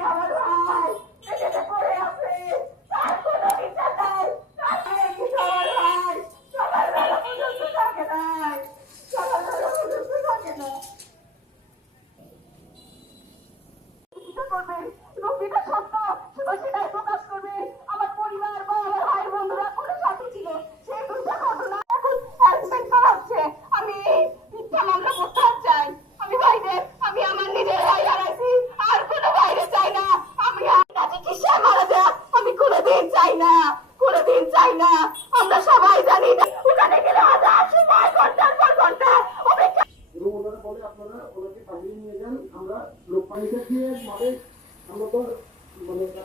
have a ride.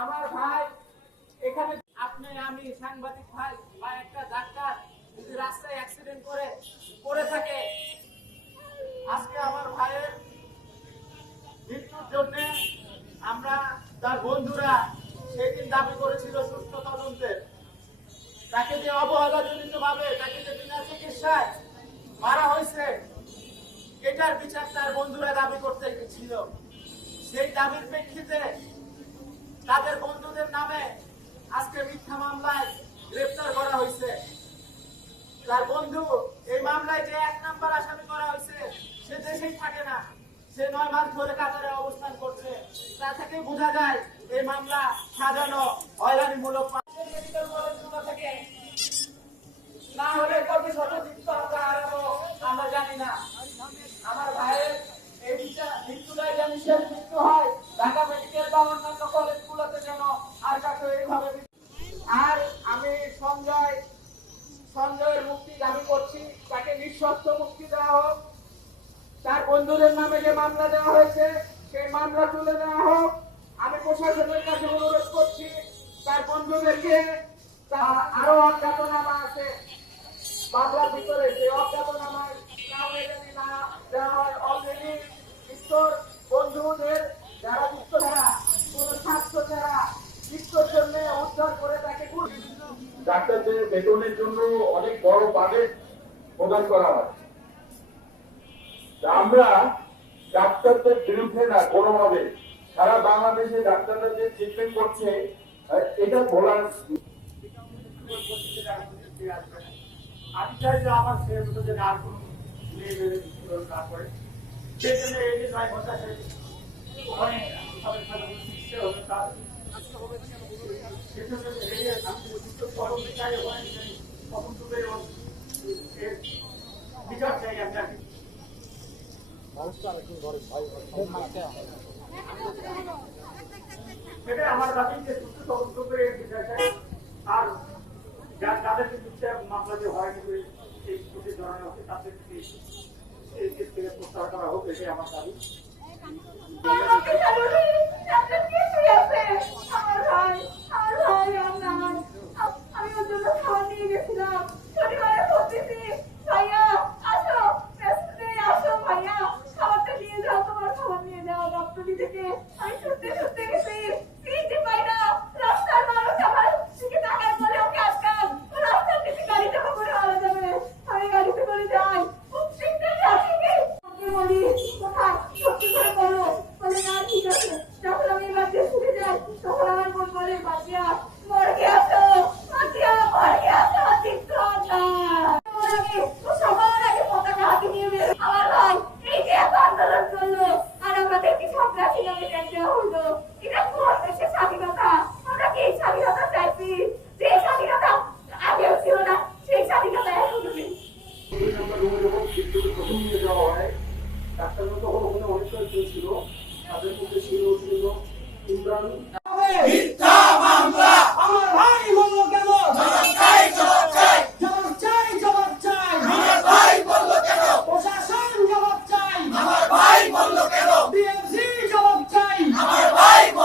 আমার ভাই, এখানে আপনি, আমি সাংবাদিক ভাই বা একটা ডাক্তার যদি রাস্তায় অ্যাক্সিডেন্ট করে, পড়ে থাকে। আজকে আমার ভাইয়ের মৃত্যুর জন্য আমরা তার বন্ধুরা সেদিন দাবি করেছিল সুস্থ তদন্তের তাকে যে অবহেলাজনিত ভাবে তাকে যে বিনা চিকিৎসায় মারা হয়েছে, এটার বিচার তার বন্ধুরা দাবি করতে ছিল সেই দাবির প্রেক্ষিতে তাদের বন্ধুদের নামে আজকে মিথ্যা মামলায় গ্রেপ্তার করা হয়েছে। তার বন্ধু, এই মামলায় যে এক নাম্বার আসামি করা হয়েছে, সে দেশেই থাকে না। সে নয় মাস ধরে কাতারে অবস্থান করছে। তা থেকে বোঝা যায়, এই মামলা সাজানো, হয়রানিমূলক সঞ্জয়ের মুক্তি দাবি করছি, তাকে নিঃশর্ত মুক্তি দেওয়া হোক। তার বন্ধুদের নামে যে মামলা দেওয়া হয়েছে, সেই মামলা তুলে দেওয়া হোক। আমি প্রশাসনের কাছে অনুরোধ করছি, তার বন্ধুদেরকে তা আরও অজ্ঞাতনামা আছে, মামলার ভিতরে সেই ডাক্তারদের বেতনের জন্য অনেক বড় বাজেট প্রদান করা হয়। আমরা ডাক্তারদের বিরুদ্ধে না, কোনোভাবে। সারা বাংলাদেশে ডাক্তাররা যে ট্রিটমেন্ট করছে এটা বলার আমি চাই যে আমার ছেলের সেটা আমার দাবিকে সুস্থ তদন্ত করে আর যার তাদেরকে অনেকটা ছিল। তাদের মধ্যে ছিল ইমরান